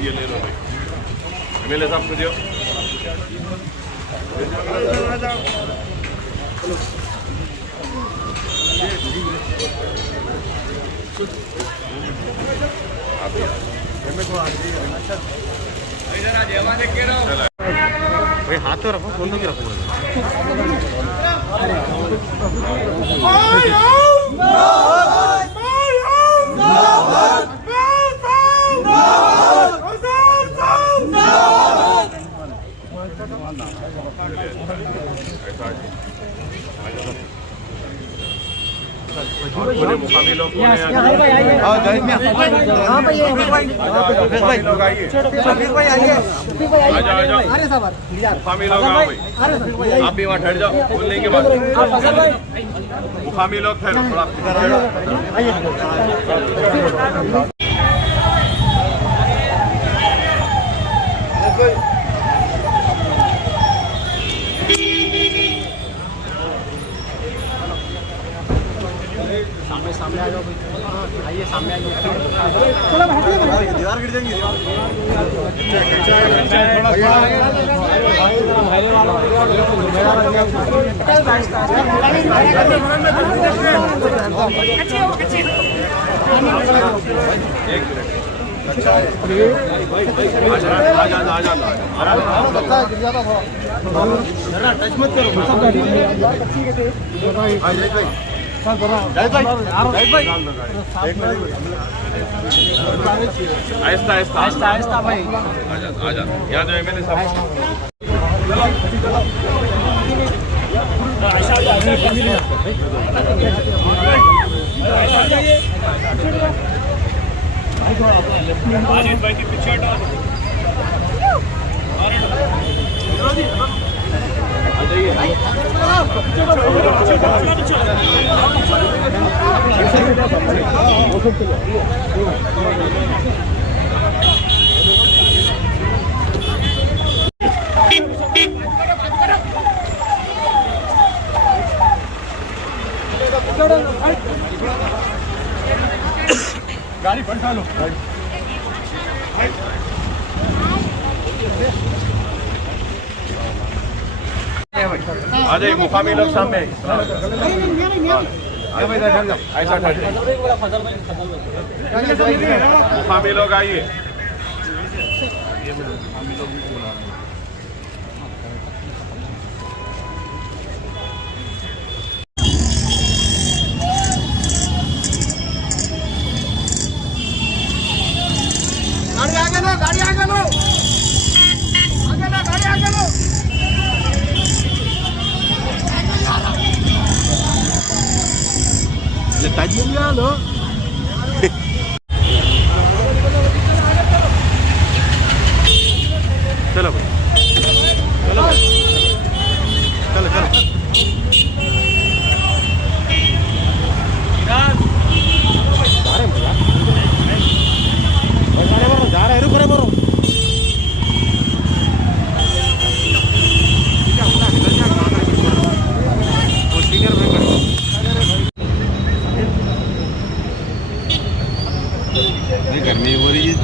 ये ले लो भाई, एमएलए साहब को दियो। भाई हाथ तो रखो, फोन तो क्यों रखो? पूरे मुकामी लोग लोग आइए, मुकामी लोग आओ भाई, आप भी वहाँ ठहर जाओ, बोलने के बाद मुकामी लोग ठहरो थोड़ा। सामने आ जाओ, आइए सामने आ जाओ, दीवार गिर जाएंगी। टच मत करो, आहिस्ता आहिस्ता आहिस्ता आहिस्ता भाई, आजा यहाँ जो एमएलए साहब गाड़ी बैठा लो। आ जाइए, मुकामी लोग सामने ऐसा मुकामी लोग आइए। गाड़ी आगे लो, गाड़ी आगे लो, आगे लो, गाड़ी आगे लो। Le tajinya lo. चलो भाई, चलो चलो चलो। जा रहे हैं, रुक रहे बोलो। गर्मी हो रही है।